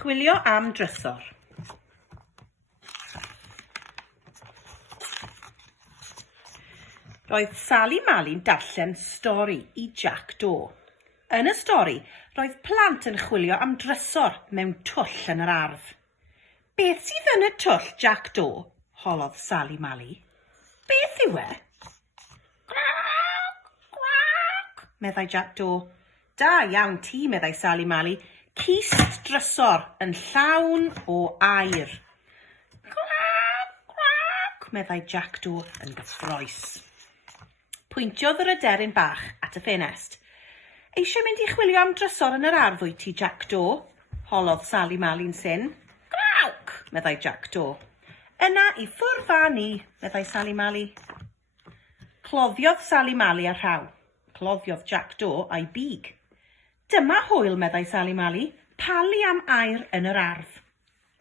Chwilio am Drysor. Roedd Sali Mali'n darllen stori i Jac Do. Yn y stori, roedd plant yn chwilio am drysor mewn twll yn yr ardd. Beth sydd yn y twll, Jac Do? Holodd Sali Mali. Beth yw e? Meddai Jac Do. Da iawn ti, meddai Sali Mali. Cist drysor yn llawn o aer. Meddai Jac Do yn gyffroes. Pwyntiodd yr aderyn bach at y ffenest. Eisiau mynd i chwilio am drysor yn yr ardd wyt ti, Jac Do? Holodd Sali Mali'n syn. Grawc, meddai Jac Do. Yna i ffwrdd â ni, meddai Sali Mali. Cloddiodd Sali Mali a rhaw. Cloddiodd Jac Do a'i big. Dyma hwyl, meddai Sali Mali, palu am aer yn yr ardd.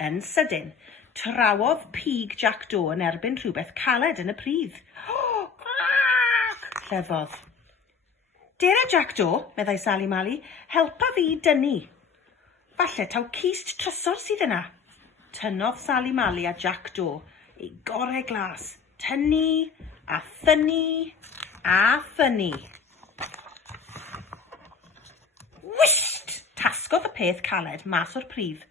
Yn sydyn, trawodd pig Jac Do yn erbyn rhywbeth caled yn y pridd. Llefodd. Dere Jac Do, meddai Sali Mali, helpa fi dynnu. Falle taw cist trysor sydd yna. Tynnodd Sali Mali a Jac Do ei gorau glas. Tynnu, a thynnu, a thynnu. Wysht! Tasgodd y peth caled mas o'r pridd.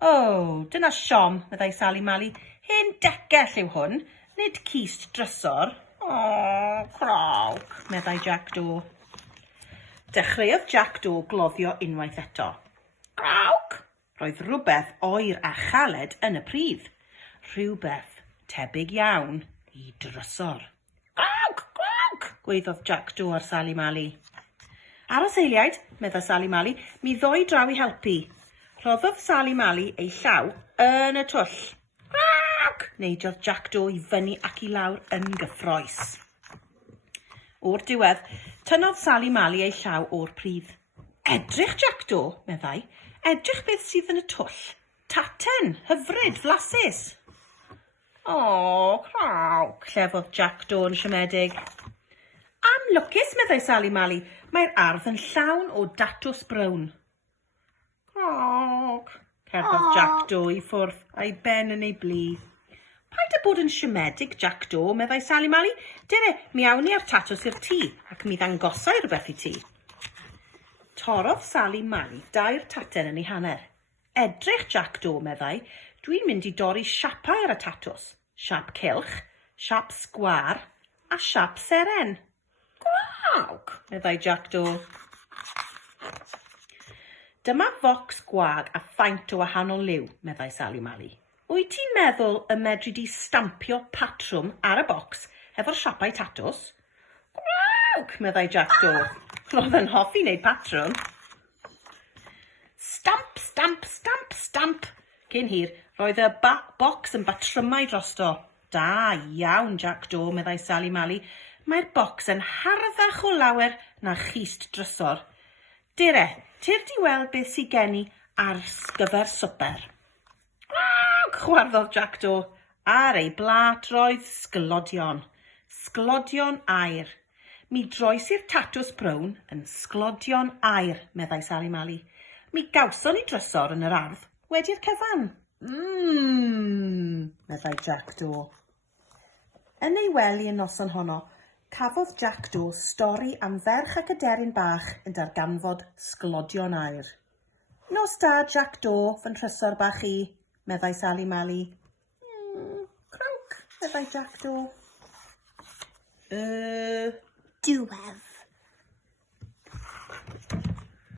O, dyna siom, meddai Sali Mali. Hen decell yw hwn, nid cist drysor. O, crawc, meddai Jac Do. Dechreuodd Jac Do gloddio unwaith eto. Crawc! Roedd rhywbeth oer a chaled yn y pridd. Rhywbeth tebyg iawn i drysor. Crawc, crawc, gwaeddodd Jac Do ar Sali Mali. Aros eiliad, meddai Sali Mali, mi ddoi draw i helpu. Rhoddodd Sali Mali ei llaw yn y twll. Crawc! Neidiodd Jac Do i fyny ac i lawr yn gyffroes. O'r diwedd, tynnodd Sali Mali ei llaw o'r pridd. Edrych, Jac Do, meddai. Edrych beth sydd yn y twll. Taten, hyfryd, flasus. O, crawc, llefodd Jac Do yn siomedig. Amlwcus, meddai Sali Mali. Mae'r ardd yn llawn o datws brown. Crawc, cerddodd Jac Do i ffwrdd a'i ben yn ei blu. Paid â bod yn siomedig, Jac Do, meddai Sali Mali. Dere, mi awn ni ar tatws i'r tŷ ac mi ddangosai rhywbeth i ti. Torodd Sali Mali dair taten yn ei hanner. Edrych, Jac Do, meddai. Dwi'n mynd i dorri siapau ar y tatws. Siap cilch, siap sgwar a siap seren. Gwawc, meddai Jac Do. Dyma focs gwag a phaint o wahanol liw, meddai Sali Mali. Wyt ti'n meddwl y medru di stampio patrwm ar y bocs efo'r siapau tatws? Gwawc, meddai Jac Do. Roedd yn hoffi wneud patrwm. Stamp, stamp, stamp, stamp. Cyn hir, roedd y bocs yn batrymau drosto. Da iawn, Jac Do, meddai Sali Mali. Mae'r bocs yn harddach o lawer na chist drysor. Dere, tir di weld beth sydd gen i ar gyfer swper. Chwarddodd Jac Do. Ar ei blat roedd sglodion. Sglodion aer. Mi droes i'r tatws brown yn sglodion aer, meddai Sali Mali. Mi gawson ni drysor yn yr ardd wedi'r cyfan. Meddai Jac Do. Yn ei wely yn noson honno, cafodd Jac Do stori am ferch ac aderyn bach yn darganfod sglodion aer. Nos da, Jac Do, fy nhrysor bach i, meddai Sali Mali. Crawc, meddai Jac Do. Diwedd.